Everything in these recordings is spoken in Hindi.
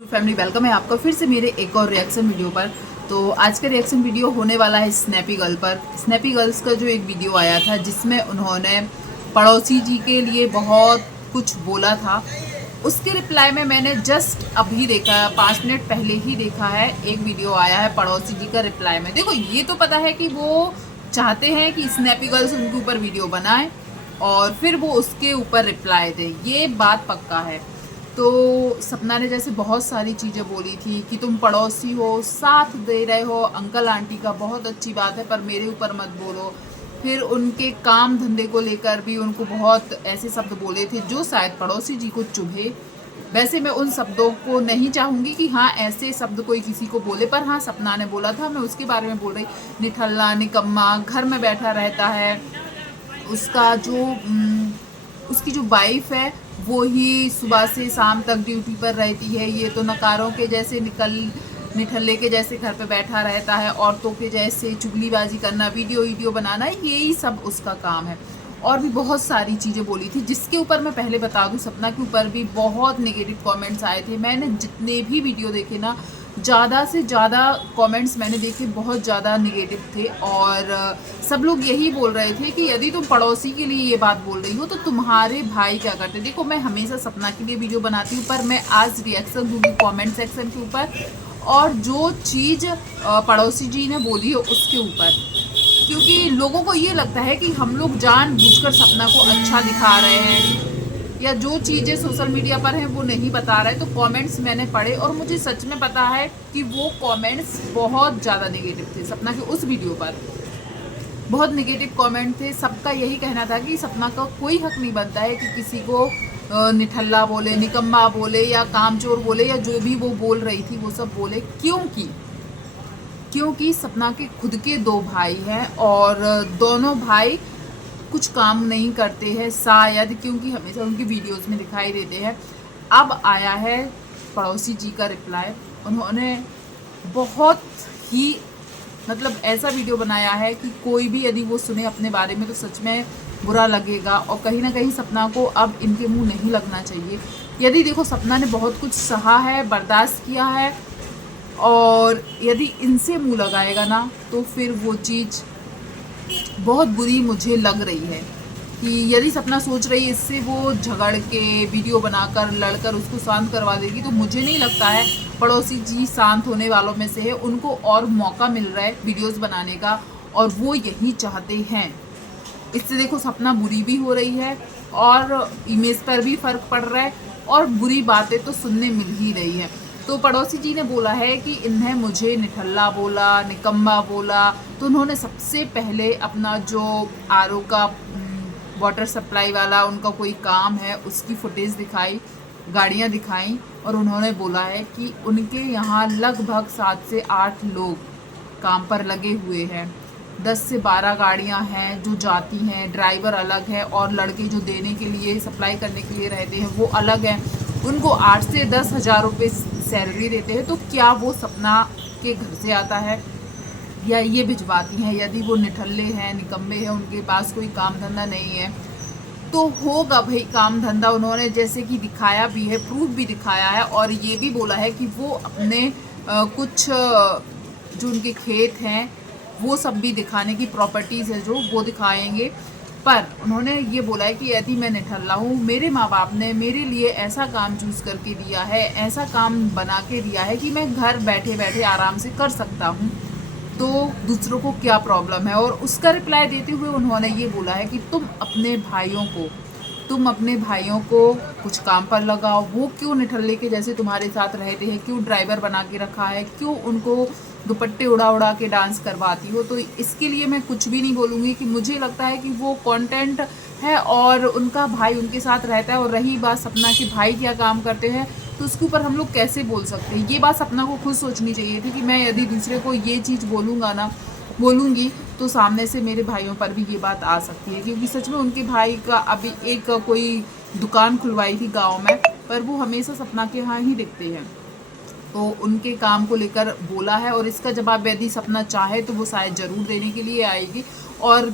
फैमिली वेलकम है आपका फिर से मेरे एक और रिएक्शन वीडियो पर। तो आज का रिएक्शन वीडियो होने वाला है स्नैपी गर्ल पर। स्नैपी गर्ल्स का जो एक वीडियो आया था जिसमें उन्होंने पड़ोसी जी के लिए बहुत कुछ बोला था, उसके रिप्लाई में मैंने जस्ट अभी देखा, 5 मिनट पहले ही देखा है, एक वीडियो आया है पड़ोसी जी का रिप्लाई में। देखो ये तो पता है कि वो चाहते हैं कि स्नैपी गर्ल्स उनके ऊपर वीडियो बनाए और फिर वो उसके ऊपर रिप्लाई दे, ये बात पक्का है। तो सपना ने जैसे बहुत सारी चीज़ें बोली थी कि तुम पड़ोसी हो, साथ दे रहे हो अंकल आंटी का, बहुत अच्छी बात है, पर मेरे ऊपर मत बोलो। फिर उनके काम धंधे को लेकर भी उनको बहुत ऐसे शब्द बोले थे जो शायद पड़ोसी जी को चुभे। वैसे मैं उन शब्दों को नहीं चाहूँगी कि हाँ ऐसे शब्द कोई किसी को बोले, पर हाँ सपना ने बोला था, मैं उसके बारे में बोल रही। निठल्ला, निकम्मा, घर में बैठा रहता है, उसका जो उसकी जो वाइफ है वो ही सुबह से शाम तक ड्यूटी पर रहती है, ये तो नकारों के जैसे निठल्ले के जैसे घर पे बैठा रहता है, औरतों के जैसे चुगलीबाजी करना, वीडियो बनाना, यही सब उसका काम है। और भी बहुत सारी चीज़ें बोली थी जिसके ऊपर मैं पहले बता दूं, सपना के ऊपर भी बहुत नेगेटिव कमेंट्स आए थे। मैंने जितने भी वीडियो देखे ना, ज़्यादा से ज़्यादा कमेंट्स मैंने देखे बहुत ज़्यादा नेगेटिव थे। और सब लोग यही बोल रहे थे कि यदि तुम पड़ोसी के लिए ये बात बोल रही हो तो तुम्हारे भाई क्या करते। देखो मैं हमेशा सपना के लिए वीडियो बनाती हूँ, पर मैं आज रिएक्शन दूंगी कमेंट सेक्शन के ऊपर और जो चीज़ पड़ोसी जी ने बोली है उसके ऊपर, क्योंकि लोगों को ये लगता है कि हम लोग जानबूझकर सपना को अच्छा दिखा रहे हैं या जो चीज़ें सोशल मीडिया पर हैं वो नहीं बता रहे। तो कमेंट्स मैंने पढ़े और मुझे सच में पता है कि वो कमेंट्स बहुत ज़्यादा नेगेटिव थे। सपना के उस वीडियो पर बहुत नेगेटिव कमेंट थे। सबका यही कहना था कि सपना का कोई हक नहीं बनता है कि किसी को निठल्ला बोले, निकम्मा बोले या कामचोर बोले या जो भी वो बोल रही थी वो सब बोले। क्योंकि सपना के खुद के 2 भाई हैं और दोनों भाई कुछ काम नहीं करते हैं शायद, क्योंकि हमेशा उनकी वीडियोस में दिखाई देते हैं। अब आया है पड़ोसी जी का रिप्लाई। उन्होंने बहुत ही मतलब ऐसा वीडियो बनाया है कि कोई भी यदि वो सुने अपने बारे में तो सच में बुरा लगेगा और कहीं ना कहीं सपना को अब इनके मुंह नहीं लगना चाहिए। यदि देखो सपना ने बहुत कुछ सहा है, बर्दाश्त किया है, और यदि इनसे मुंह लगाएगा ना तो फिर वो चीज़ बहुत बुरी मुझे लग रही है कि यदि सपना सोच रही है इससे वो झगड़ के वीडियो बनाकर लड़कर उसको शांत करवा देगी, तो मुझे नहीं लगता है पड़ोसी जी शांत होने वालों में से है। उनको और मौका मिल रहा है वीडियोस बनाने का और वो यही चाहते हैं। इससे देखो सपना बुरी भी हो रही है और इमेज पर भी फर्क पड़ रहा है और बुरी बातें तो सुनने मिल ही रही है। तो पड़ोसी जी ने बोला है कि इन्हें मुझे निठल्ला बोला, निकम्मा बोला। तो उन्होंने सबसे पहले अपना जो आरओ का वाटर सप्लाई वाला उनका कोई काम है उसकी फुटेज दिखाई, गाड़ियाँ दिखाई और उन्होंने बोला है कि उनके यहाँ लगभग 7 से 8 लोग काम पर लगे हुए हैं, 10 से 12 गाड़ियाँ हैं जो जाती हैं, ड्राइवर अलग है और लड़के जो देने के लिए सप्लाई करने के लिए रहते हैं वो अलग हैं। उनको 8 से 10 हज़ार रुपये सैलरी देते हैं। तो क्या वो सपना के घर से आता है या ये भिजवाती हैं? यदि वो निठल्ले हैं, निकम्मे हैं, उनके पास कोई काम धंधा नहीं है तो होगा भाई काम धंधा। उन्होंने जैसे कि दिखाया भी है, प्रूफ भी दिखाया है और ये भी बोला है कि वो अपने कुछ जो उनके खेत हैं वो सब भी दिखाने की, प्रॉपर्टीज़ है जो वो दिखाएंगे। पर उन्होंने ये बोला है कि यदि मैं निठल्ला हूँ, मेरे माँ बाप ने मेरे लिए ऐसा काम चूज़ करके दिया है, ऐसा काम बना के दिया है कि मैं घर बैठे बैठे आराम से कर सकता हूँ, तो दूसरों को क्या प्रॉब्लम है। और उसका रिप्लाई देते हुए उन्होंने ये बोला है कि तुम अपने भाइयों को कुछ काम पर लगाओ। वो क्यों निठल्ले के जैसे तुम्हारे साथ रहते हैं, क्यों ड्राइवर बना के रखा है, क्यों उनको दुपट्टे उड़ा उड़ा के डांस करवाती हो। तो इसके लिए मैं कुछ भी नहीं बोलूँगी कि मुझे लगता है कि वो कंटेंट है और उनका भाई उनके साथ रहता है। और रही बात सपना के भाई क्या काम करते हैं तो उसके ऊपर हम लोग कैसे बोल सकते हैं, ये बात सपना को खुद सोचनी चाहिए थी कि मैं यदि दूसरे को ये चीज़ बोलूँगी तो सामने से मेरे भाइयों पर भी ये बात आ सकती है। क्योंकि सच में उनके भाई का अभी एक कोई दुकान खुलवाई थी गांव में, पर वो हमेशा सपना के यहाँ ही दिखते हैं। तो उनके काम को लेकर बोला है और इसका जवाब यदि सपना चाहे तो वो शायद ज़रूर देने के लिए आएगी। और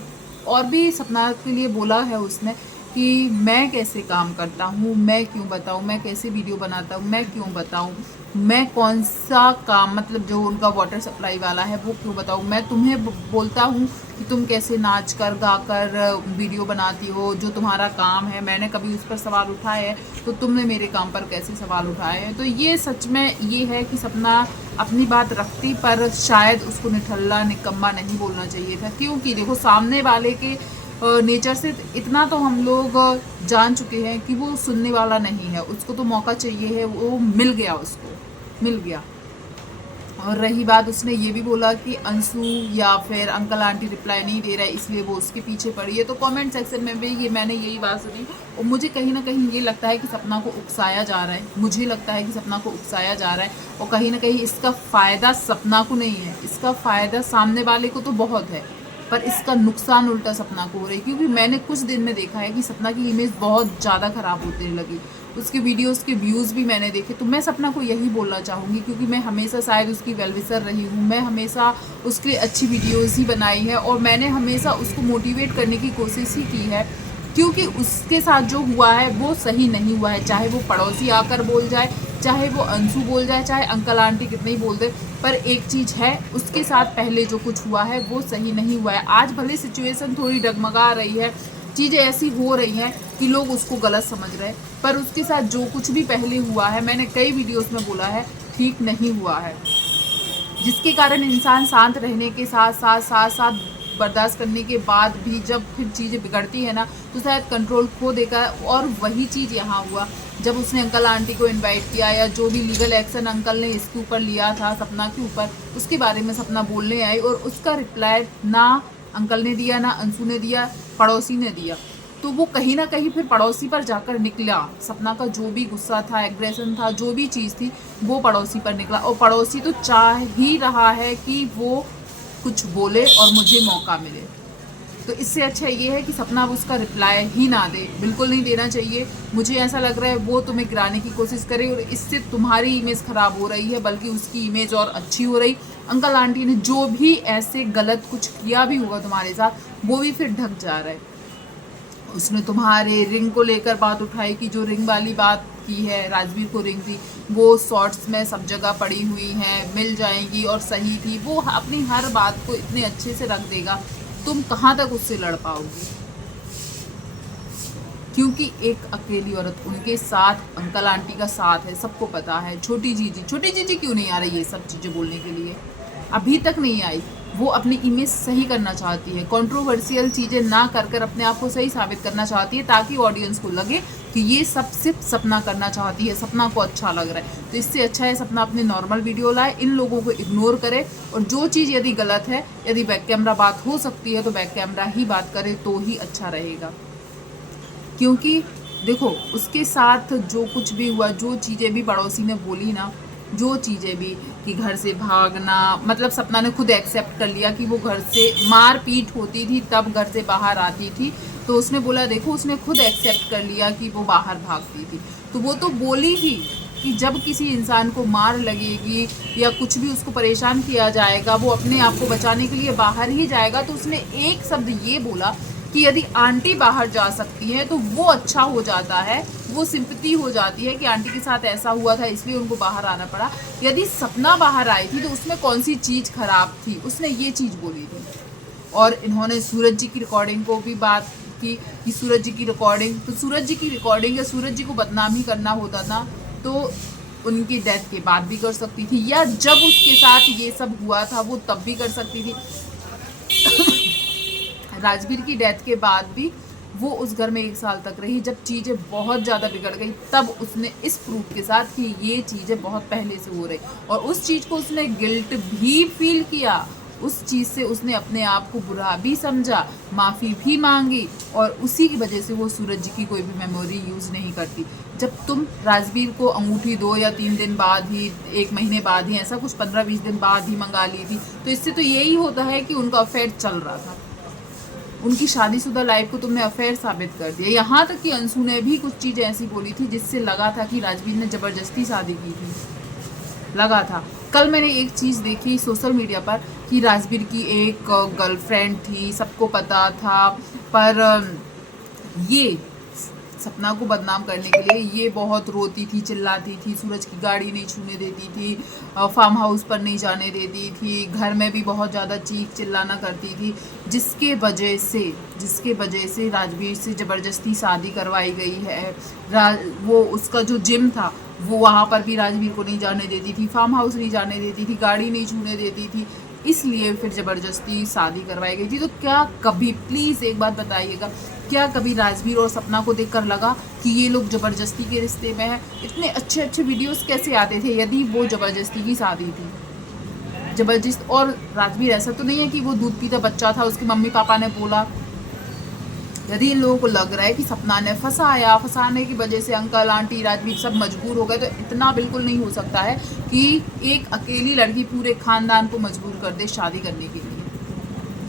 भी सपना के लिए बोला है उसने कि मैं कैसे काम करता हूँ, मैं क्यों बताऊँ, मैं कैसे वीडियो बनाता हूँ, मैं क्यों बताऊँ, मैं कौन सा काम, मतलब जो उनका वाटर सप्लाई वाला है वो क्यों बताऊँ। मैं तुम्हें बोलता हूँ कि तुम कैसे नाच कर गा कर वीडियो बनाती हो, जो तुम्हारा काम है, मैंने कभी उस पर सवाल उठाए है, तो तुमने मेरे काम पर कैसे सवाल उठाए हैं। तो ये सच में ये है कि सपना अपनी बात रखती, पर शायद उसको निठल्ला निकम्मा नहीं बोलना चाहिए था, क्योंकि देखो सामने वाले के नेचर से इतना तो हम लोग जान चुके हैं कि वो सुनने वाला नहीं है, उसको तो मौका चाहिए है, वो मिल गया, उसको मिल गया। और रही बात, उसने ये भी बोला कि अंशु या फिर अंकल आंटी रिप्लाई नहीं दे रहा है इसलिए वो उसके पीछे पड़ी है। तो कमेंट सेक्शन में भी ये मैंने यही बात सुनी और मुझे कहीं ना कहीं ये लगता है कि सपना को उकसाया जा रहा है, मुझे लगता है कि सपना को उकसाया जा रहा है और कहीं ना कहीं इसका फ़ायदा सपना को नहीं है, इसका फ़ायदा सामने वाले को तो बहुत है, पर इसका नुकसान उल्टा सपना को हो रही है। क्योंकि मैंने कुछ दिन में देखा है कि सपना की इमेज बहुत ज़्यादा ख़राब होने लगी, उसके वीडियोस के व्यूज़ भी मैंने देखे। तो मैं सपना को यही बोलना चाहूँगी, क्योंकि मैं हमेशा शायद उसकी वेलविसर रही हूँ, मैं हमेशा उसके लिए अच्छी वीडियोस ही बनाई है और मैंने हमेशा उसको मोटिवेट करने की कोशिश ही की है, क्योंकि उसके साथ जो हुआ है वो सही नहीं हुआ है। चाहे वो पड़ोसी आकर बोल जाए, चाहे वो अंशु बोल जाए, चाहे अंकल आंटी कितने ही बोल दे, पर एक चीज़ है, उसके साथ पहले जो कुछ हुआ है वो सही नहीं हुआ है। आज भले सिचुएशन थोड़ी डगमगा रही है, चीज़ें ऐसी हो रही हैं कि लोग उसको गलत समझ रहे हैं, पर उसके साथ जो कुछ भी पहले हुआ है, मैंने कई वीडियोस में बोला है, ठीक नहीं हुआ है, जिसके कारण इंसान शांत रहने के साथ साथ बर्दाश्त करने के बाद भी जब फिर चीज़ें बिगड़ती है ना, तो शायद कंट्रोल खो देगा। और वही चीज़ यहाँ हुआ, जब उसने अंकल आंटी को इनवाइट किया या जो भी लीगल एक्शन अंकल ने इसके ऊपर लिया था सपना के ऊपर, उसके बारे में सपना बोलने आई और उसका रिप्लाई ना अंकल ने दिया, ना अंशु ने दिया, पड़ोसी ने दिया। तो वो कहीं ना कहीं फिर पड़ोसी पर जाकर निकला, सपना का जो भी गुस्सा था, एग्रेशन था, जो भी चीज़ थी वो पड़ोसी पर निकला। और पड़ोसी तो चाह ही रहा है कि वो कुछ बोले और मुझे मौका मिले। तो इससे अच्छा ये है कि सपना अब उसका रिप्लाई ही ना दे, बिल्कुल नहीं देना चाहिए। मुझे ऐसा लग रहा है वो तुम्हें गिराने की कोशिश करे और इससे तुम्हारी इमेज ख़राब हो रही है, बल्कि उसकी इमेज और अच्छी हो रही। अंकल आंटी ने जो भी ऐसे गलत कुछ किया भी होगा तुम्हारे साथ, वो भी फिर ढक जा रहा है। उसने तुम्हारे रिंग को लेकर बात उठाई कि जो रिंग वाली बात की है, राजवीर को रिंग थी, वो शॉर्ट्स में सब जगह पड़ी हुई हैं, मिल जाएंगी और सही थी। वो अपनी हर बात को इतने अच्छे से रख देगा, तुम कहाँ तक उससे लड़ पाओगी? क्योंकि एक अकेली औरत, उनके साथ अंकल आंटी का साथ है, सबको पता है। छोटी जीजी क्यों नहीं आ रही ये सब चीज़ें बोलने के लिए? अभी तक नहीं आई। वो अपनी इमेज सही करना चाहती है, कंट्रोवर्शियल चीज़ें ना कर कर अपने आप को सही साबित करना चाहती है, ताकि ऑडियंस को लगे कि ये सब सिर्फ सपना करना चाहती है, सपना को अच्छा लग रहा है। तो इससे अच्छा है सपना अपने नॉर्मल वीडियो लाए, इन लोगों को इग्नोर करे, और जो चीज़ यदि गलत है, यदि बैक कैमरा बात हो सकती है तो बैक कैमरा ही बात करे तो ही अच्छा रहेगा। क्योंकि देखो उसके साथ जो कुछ भी हुआ, जो चीज़ें भी पड़ोसी ने बोली ना, जो चीज़ें भी कि घर से भागना, मतलब सपना ने खुद एक्सेप्ट कर लिया कि वो घर से मार पीट होती थी तब घर से बाहर आती थी। तो उसने बोला, देखो उसने खुद एक्सेप्ट कर लिया कि वो बाहर भागती थी। तो वो तो बोली ही कि जब किसी इंसान को मार लगेगी या कुछ भी उसको परेशान किया जाएगा, वो अपने आप को बचाने के लिए बाहर ही जाएगा। तो उसने एक शब्द ये बोला कि यदि आंटी बाहर जा सकती है तो वो अच्छा हो जाता है, वो सिंपैथी हो जाती है कि आंटी के साथ ऐसा हुआ था इसलिए उनको बाहर आना पड़ा। यदि सपना बाहर आई थी तो उसमें कौन सी चीज़ खराब थी? उसने ये चीज़ बोली थी। और इन्होंने सूरज जी की रिकॉर्डिंग को भी बात की कि सूरज जी की रिकॉर्डिंग, तो सूरज जी की रिकॉर्डिंग या सूरज जी को बदनाम ही करना होता था तो उनकी डेथ के बाद भी कर सकती थी, या जब उसके साथ ये सब हुआ था वो तब भी कर सकती थी। राजवीर की डेथ के बाद भी वो उस घर में 1 साल तक रही। जब चीज़ें बहुत ज़्यादा बिगड़ गई तब उसने इस प्रूफ के साथ कि ये चीज़ें बहुत पहले से हो रही, और उस चीज़ को उसने गिल्ट भी फील किया, उस चीज़ से उसने अपने आप को बुरा भी समझा, माफ़ी भी मांगी, और उसी की वजह से वो सूरज जी की कोई भी मेमोरी यूज़ नहीं करती। जब तुम राजवीर को अंगूठी 2 या 3 दिन बाद ही, 1 महीने बाद ही, ऐसा कुछ 15-20 दिन बाद ही मंगा ली थी, तो इससे तो यही होता है कि उनका अफेयर चल रहा था। उनकी शादीशुदा लाइफ को तुमने अफेयर साबित कर दिया। यहाँ तक कि अंशु ने भी कुछ चीज़ें ऐसी बोली थी जिससे लगा था कि राजवीर ने ज़बरदस्ती शादी की थी, लगा था। कल मैंने एक चीज़ देखी सोशल मीडिया पर कि राजवीर की एक गर्लफ्रेंड थी, सबको पता था, पर ये सपना को बदनाम करने के लिए। ये बहुत रोती थी, चिल्लाती थी, सूरज की गाड़ी नहीं छूने देती थी, फार्म हाउस पर नहीं जाने देती थी, घर में भी बहुत ज़्यादा चीख चिल्लाना करती थी, जिसके वजह से राजवीर से ज़बरदस्ती शादी करवाई गई है। वो उसका जो जिम था वो वहाँ पर भी राजवीर को नहीं जाने देती थी, फार्म हाउस नहीं जाने देती थी, गाड़ी नहीं छूने देती थी, इसलिए फिर ज़बरदस्ती शादी करवाई गई थी। तो क्या कभी, प्लीज़ एक बात बताइएगा, क्या कभी राजवीर और सपना को देखकर लगा कि ये लोग ज़बरदस्ती के रिश्ते में हैं? इतने अच्छे अच्छे वीडियोस कैसे आते थे यदि वो ज़बरदस्ती की शादी थी? ज़बरदस्त। और राजवीर ऐसा तो नहीं है कि वो दूध पीता बच्चा था, उसके मम्मी पापा ने बोला। यदि इन लोगों को लग रहा है कि सपना ने फंसाने की वजह से अंकल आंटी राजवीर सब मजबूर हो गए, तो इतना बिल्कुल नहीं हो सकता है कि एक अकेली लड़की पूरे खानदान को मजबूर कर दे शादी करने के लिए।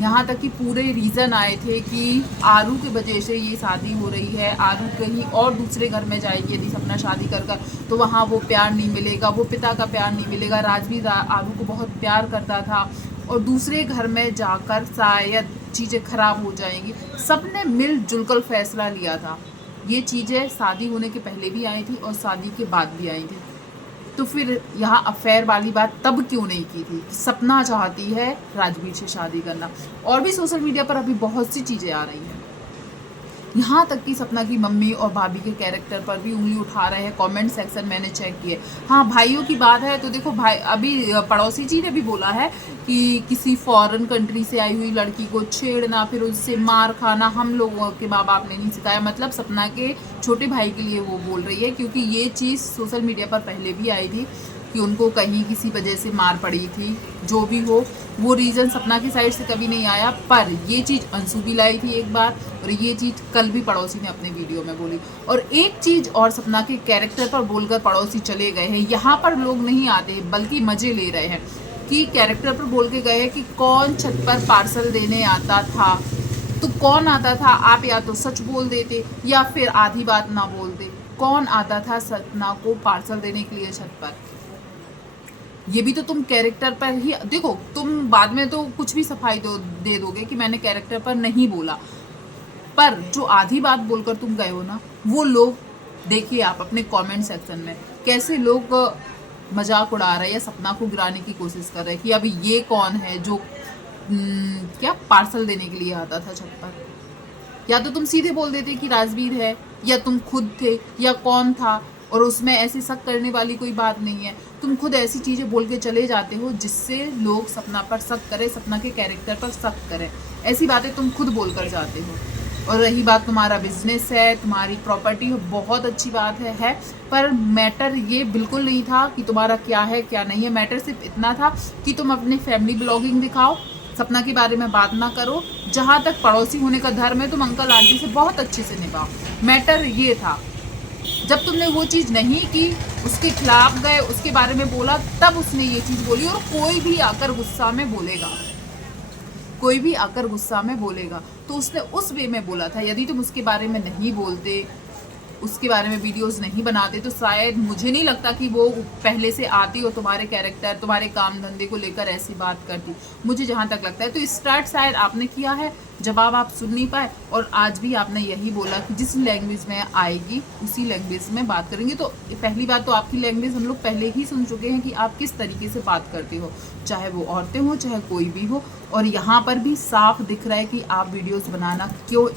यहाँ तक कि पूरे रीज़न आए थे कि आरू की वजह से ये शादी हो रही है, आरू कहीं और दूसरे घर में जाएगी यदि सपना शादी कर तो वहाँ वो प्यार नहीं मिलेगा, वो पिता का प्यार नहीं मिलेगा। राजवीर आरू को बहुत प्यार करता था और दूसरे घर में जाकर शायद चीज़ें खराब हो जाएंगी। सबने मिलजुल कर फैसला लिया था। ये चीज़ें शादी होने के पहले भी आई थी और शादी के बाद भी आई थी। तो फिर यहाँ अफेयर वाली बात तब क्यों नहीं की थी? सपना चाहती है राजवीर से शादी करना। और भी सोशल मीडिया पर अभी बहुत सी चीज़ें आ रही हैं, यहाँ तक कि सपना की मम्मी और भाभी के कैरेक्टर पर भी उंगली उठा रहे हैं। कमेंट सेक्शन मैंने चेक किए। हाँ, भाइयों की बात है तो देखो, भाई अभी पड़ोसी जी ने भी बोला है कि किसी फॉरेन कंट्री से आई हुई लड़की को छेड़ना, फिर उससे मार खाना हम लोगों के माँ बाप ने नहीं सिखाया। मतलब सपना के छोटे भाई के लिए वो बोल रही है, क्योंकि ये चीज़ सोशल मीडिया पर पहले भी आई थी कि उनको कहीं किसी वजह से मार पड़ी थी। जो भी हो, वो रीज़न सपना की साइड से कभी नहीं आया, पर ये चीज़ अंशु भी लाई थी एक बार, और ये चीज़ कल भी पड़ोसी ने अपने वीडियो में बोली। और एक चीज़ और, सपना के कैरेक्टर पर बोलकर पड़ोसी चले गए हैं। यहाँ पर लोग नहीं आते बल्कि मज़े ले रहे हैं कि कैरेक्टर पर बोल के गए हैं कि कौन छत पर पार्सल देने आता था। तो कौन आता था? आप या तो सच बोल देते या फिर आधी बात ना बोलते। कौन आता था सपना को पार्सल देने के लिए छत पर? ये भी तो तुम कैरेक्टर पर ही देखो। तुम बाद में तो कुछ भी सफाई दे दोगे कि मैंने कैरेक्टर पर नहीं बोला, पर जो आधी बात बोलकर तुम गए हो ना, वो लोग देखिए आप अपने कमेंट सेक्शन में कैसे लोग मजाक उड़ा रहे हैं या सपना को गिराने की कोशिश कर रहे हैं कि अभी ये कौन है जो क्या पार्सल देने के लिए आता था छत पर। या तो तुम सीधे बोल देते कि राजवीर है, या तुम खुद थे, या कौन था, और उसमें ऐसे शक करने वाली कोई बात नहीं है। तुम खुद ऐसी चीज़ें बोल के चले जाते हो जिससे लोग सपना पर शक करें, सपना के कैरेक्टर पर शक करें। ऐसी बातें तुम खुद बोल कर जाते हो। और रही बात तुम्हारा बिजनेस है, तुम्हारी प्रॉपर्टी है, बहुत अच्छी बात है, पर मैटर ये बिल्कुल नहीं था कि तुम्हारा क्या है क्या नहीं है। मैटर सिर्फ इतना था कि तुम अपनी फैमिली ब्लॉगिंग दिखाओ, सपना के बारे में बात ना करो। जहाँ तक पड़ोसी होने का धर्म है, तुम अंकल आंटी से बहुत अच्छे से निभाओ। मैटर ये था। जब तुमने वो चीज़ नहीं की, उसके खिलाफ गए, उसके बारे में बोला, तब उसने ये चीज़ बोली। और कोई भी आकर गुस्सा में बोलेगा, तो उसने उस वे में बोला था। यदि तुम उसके बारे में नहीं बोलते, उसके बारे में वीडियोस नहीं बनाते, तो शायद मुझे नहीं लगता कि वो पहले से आती और तुम्हारे कैरेक्टर, तुम्हारे काम धंधे को लेकर ऐसी बात करती। मुझे जहाँ तक लगता है तो स्टार्ट शायद आपने किया है, जवाब आप सुन नहीं पाए, और आज भी आपने यही बोला कि जिस लैंग्वेज में आएगी उसी लैंग्वेज में बात करेंगे। तो पहली बात तो आपकी लैंग्वेज हम लोग पहले ही सुन चुके हैं कि आप किस तरीके से बात करते हो, चाहे वो औरतें हो चाहे कोई भी हो। और यहाँ पर भी साफ दिख रहा है कि आप वीडियोज़ बनाना क्यों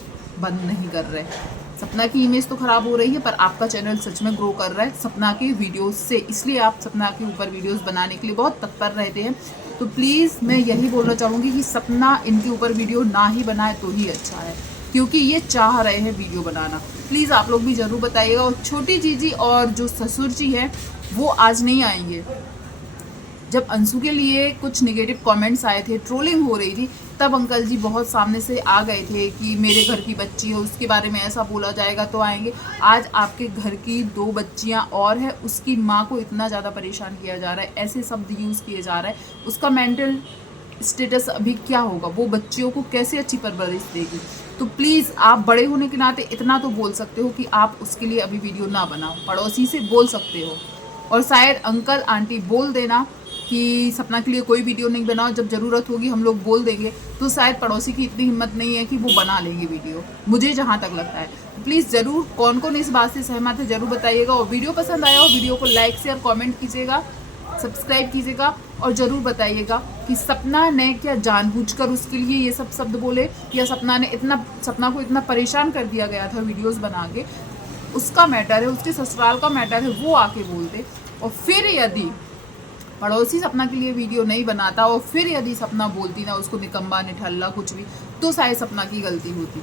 बंद नहीं कर रहे। सपना की इमेज तो ख़राब हो रही है, पर आपका चैनल सच में ग्रो कर रहा है सपना के वीडियोस से, इसलिए आप सपना के ऊपर वीडियोस बनाने के लिए बहुत तत्पर रहते हैं। तो प्लीज़ मैं यही बोलना चाहूँगी कि सपना इनके ऊपर वीडियो ना ही बनाए तो ही अच्छा है, क्योंकि ये चाह रहे हैं वीडियो बनाना। प्लीज़ आप लोग भी ज़रूर बताइएगा। और छोटी जीजी और जो ससुर जी हैं वो आज नहीं आएंगे। जब अंशु के लिए कुछ नेगेटिव कमेंट्स आए थे, ट्रोलिंग हो रही थी, तब अंकल जी बहुत सामने से आ गए थे कि मेरे घर की बच्ची है, उसके बारे में ऐसा बोला जाएगा तो आएंगे। आज आपके घर की 2 बच्चियां और है, उसकी माँ को इतना ज़्यादा परेशान किया जा रहा है, ऐसे शब्द यूज़ किए जा रहा है। उसका मेंटल स्टेटस अभी क्या होगा? वो बच्चियों को कैसे अच्छी परवरिश देगी? तो प्लीज़ आप बड़े होने के नाते इतना तो बोल सकते हो कि आप उसके लिए अभी वीडियो ना बनाओ। पड़ोसी से बोल सकते हो, और शायद अंकल आंटी बोल देना कि सपना के लिए कोई वीडियो नहीं बनाओ, जब ज़रूरत होगी हम लोग बोल देंगे। तो शायद पड़ोसी की इतनी हिम्मत नहीं है कि वो बना लेंगे वीडियो, मुझे जहाँ तक लगता है। प्लीज़ ज़रूर कौन कौन इस बात से सहमत है ज़रूर बताइएगा। और वीडियो पसंद आया हो वीडियो को लाइक शेयर कमेंट कीजिएगा, सब्सक्राइब कीजिएगा और ज़रूर बताइएगा कि सपना ने क्या जानबूझकर उसके लिए ये सब शब्द बोले, या सपना को इतना परेशान कर दिया गया था वीडियोस बना के, उसका मैटर है, उसके ससुराल का मैटर है, वो आके बोल दे। और फिर यदि पड़ोसी सपना के लिए वीडियो नहीं बनाता और फिर यदि सपना बोलती ना उसको निकम्मा निठल्ला कुछ भी, तो शायद सपना की गलती होती।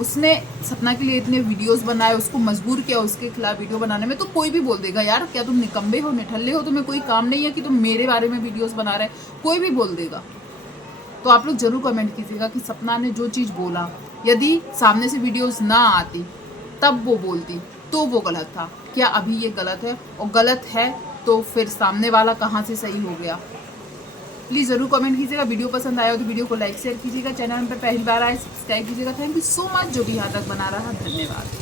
उसने सपना के लिए इतने वीडियोस बनाए, उसको मजबूर किया उसके खिलाफ वीडियो बनाने में। तो कोई भी बोल देगा यार क्या तुम निकम्बे हो निठल्ले हो, तुम्हें कोई काम नहीं है कि तुम मेरे बारे में वीडियोस बना रहे, कोई भी बोल देगा। तो आप लोग जरूर कमेंट कीजिएगा कि सपना ने जो चीज़ बोला, यदि सामने से वीडियोस ना आती तब वो बोलती तो वो गलत था। क्या अभी ये गलत है? और गलत है तो फिर सामने वाला कहाँ से सही हो गया? प्लीज़ ज़रूर कमेंट कीजिएगा। वीडियो पसंद आया हो तो वीडियो को लाइक शेयर कीजिएगा। चैनल पर पहली बार आए सब्सक्राइब कीजिएगा। थैंक यू सो मच जो भी यहाँ तक बना रहा, धन्यवाद।